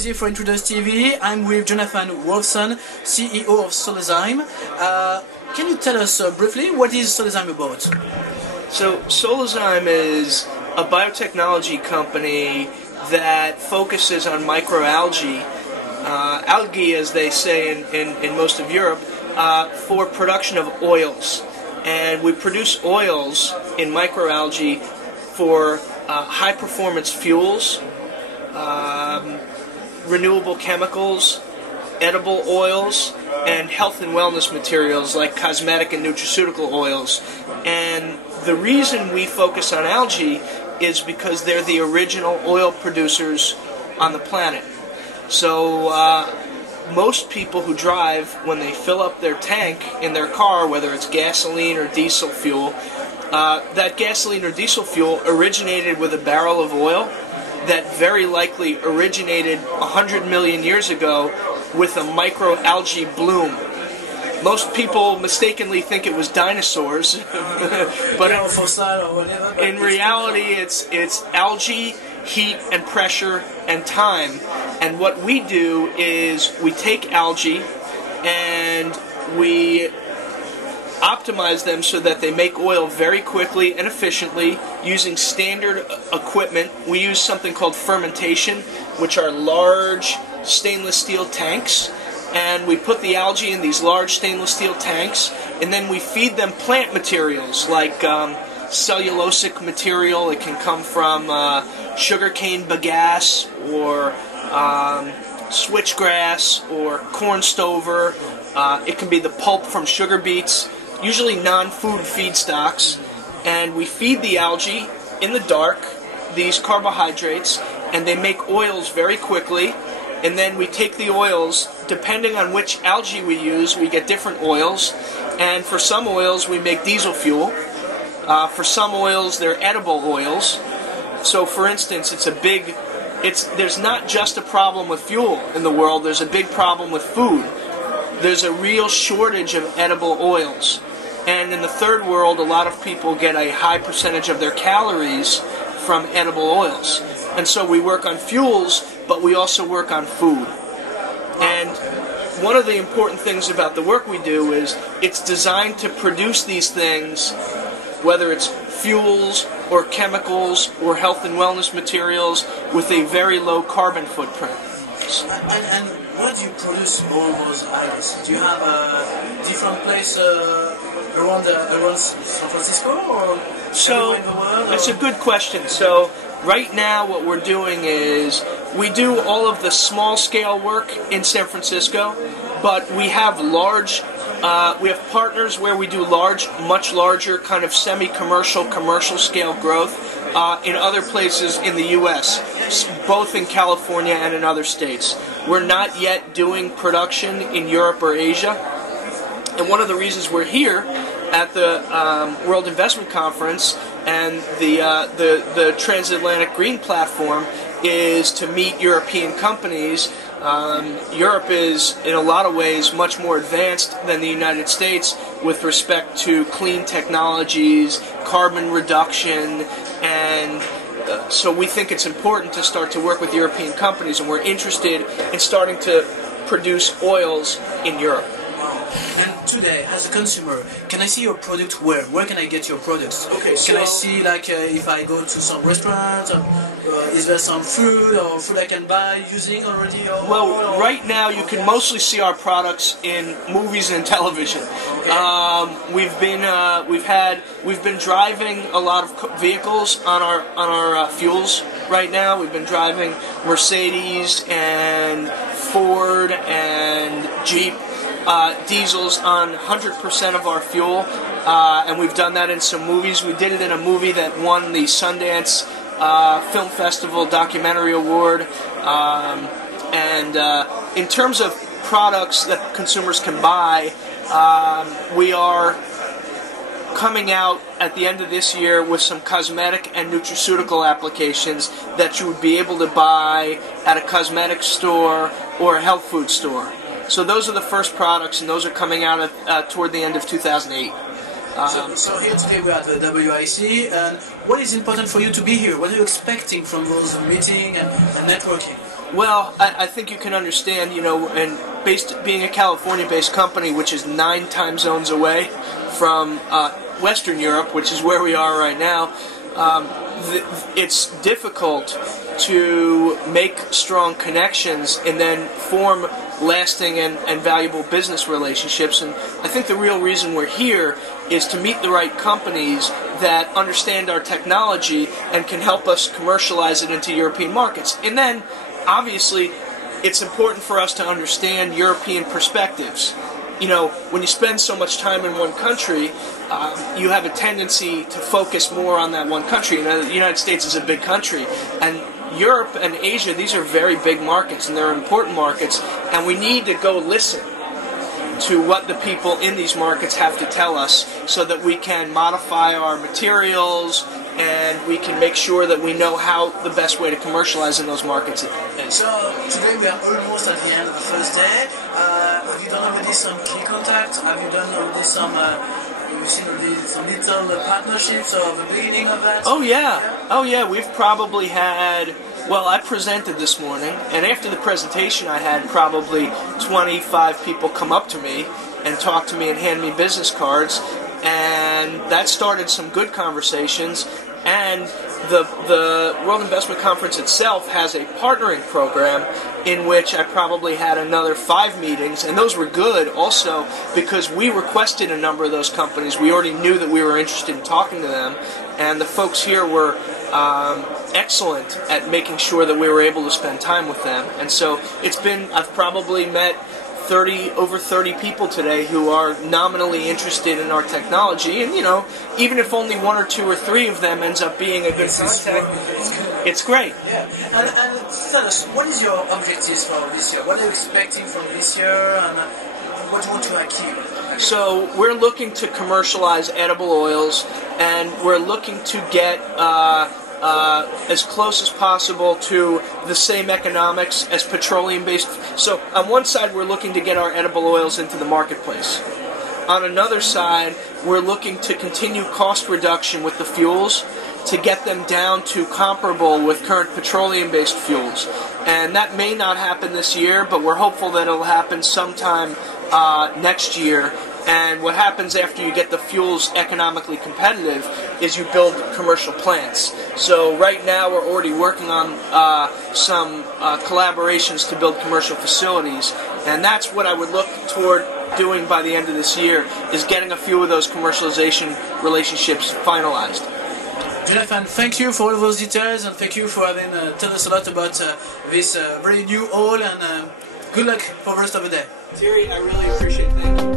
Solazyme for Intruders TV. I'm with Jonathan Wolfson, CEO of Solazyme. Can you tell us briefly what is Solazyme about? So Solazyme is a biotechnology company that focuses on microalgae, algae as they say in most of Europe, for production of oils. And we produce oils in microalgae for high-performance fuels, renewable chemicals, edible oils, and health and wellness materials like cosmetic and nutraceutical oils. And the reason we focus on algae is because they're the original oil producers on the planet. So most people who drive, when they fill up their tank in their car, whether it's gasoline or diesel fuel, that gasoline or diesel fuel originated with a barrel of oil that very likely originated 100 million years ago with a microalgae bloom. Most people mistakenly think it was dinosaurs, but in reality it's algae, heat and pressure and time. And what we do is we take algae and we optimize them so that they make oil very quickly and efficiently using standard equipment. We use something called fermentation, which are large stainless steel tanks, and we put the algae in these large stainless steel tanks, and then we feed them plant materials like cellulosic material. It can come from sugarcane bagasse or switchgrass or corn stover. It can be the pulp from sugar beets, usually non-food feedstocks, and we feed the algae in the dark these carbohydrates, and they make oils very quickly. And then we take the oils, depending on which algae we use, we get different oils. And for some oils we make diesel fuel. For some oils they're edible oils. So for instance, there's not just a problem with fuel in the world, there's a big problem with food. There's a real shortage of edible oils. And in the third world, a lot of people get a high percentage of their calories from edible oils. And so we work on fuels, but we also work on food. And one of the important things about the work we do is it's designed to produce these things, whether it's fuels or chemicals or health and wellness materials, with a very low carbon footprint. And where do you produce all those items? Do you have a different place around San Francisco or everywhere in the world? That's a good question. So right now what we're doing is we do all of the small scale work in San Francisco, but we have we have partners where we do much larger kind of semi-commercial, commercial scale growth in other places in the U.S., both in California and in other states. We're not yet doing production in Europe or Asia, and one of the reasons we're here at the World Investment Conference and the Transatlantic Green Platform is to meet European companies. Europe is, in a lot of ways, much more advanced than the United States with respect to clean technologies, carbon reduction, and so we think it's important to start to work with European companies, and we're interested in starting to produce oils in Europe. And today, as a consumer, can I see your product where? Where can I get your products? Okay, can I see, like, if I go to some restaurant, is there some food or food I can buy using already? Well, right now you can mostly see our products in movies and television. Okay. We've been driving a lot of vehicles on our fuels right now. We've been driving Mercedes and Ford and Jeep. Diesels on 100% of our fuel, and we've done that in some movies. We did it in a movie that won the Sundance Film Festival Documentary Award. And in terms of products that consumers can buy, we are coming out at the end of this year with some cosmetic and nutraceutical applications that you would be able to buy at a cosmetic store or a health food store. So those are the first products, and those are coming out toward the end of 2008. So here today we are at the WIC, and what is important for you to be here? What are you expecting from those meetings and networking? Well, I think you can understand, you know, and being a California-based company, which is 9 time zones away from Western Europe, which is where we are right now, it's difficult to make strong connections and then form lasting and valuable business relationships. And I think the real reason we're here is to meet the right companies that understand our technology and can help us commercialize it into European markets. And then, obviously, it's important for us to understand European perspectives. You know, when you spend so much time in one country, you have a tendency to focus more on that one country. You know, the United States is a big country, and Europe and Asia, these are very big markets, and they're important markets, and we need to go listen to what the people in these markets have to tell us so that we can modify our materials and we can make sure that we know how the best way to commercialize in those markets is. So today we are almost at the end of the first day. Have you done already some key contacts? Have you done already some little partnerships or the beginning of that? Oh yeah, we've probably had, well, I presented this morning, and after the presentation I had probably 25 people come up to me and talk to me and hand me business cards, and that started some good conversations. And the World Investment Conference itself has a partnering program in which I probably had another 5 meetings, and those were good also because we requested a number of those companies. We already knew that we were interested in talking to them, and the folks here were excellent at making sure that we were able to spend time with them. And so I've probably met over 30 people today who are nominally interested in our technology, and you know, even if only 1 or 2 or 3 of them ends up being a good contact, it's great. Yeah, and tell us, what is your objectives for this year? What are you expecting from this year, and what do you want to achieve? So we're looking to commercialize edible oils, and we're looking to get as close as possible to the same economics as petroleum-based. So on one side, we're looking to get our edible oils into the marketplace. On another side, we're looking to continue cost reduction with the fuels to get them down to comparable with current petroleum-based fuels. And that may not happen this year, but we're hopeful that it'll happen sometime next year. And what happens after you get the fuels economically competitive is you build commercial plants. So right now we're already working on some collaborations to build commercial facilities, and that's what I would look toward doing by the end of this year, is getting a few of those commercialization relationships finalized. Jonathan, thank you for all those details, and thank you for having told us a lot about this very new oil, and good luck for the rest of the day. Thierry, I really appreciate it. Thank you.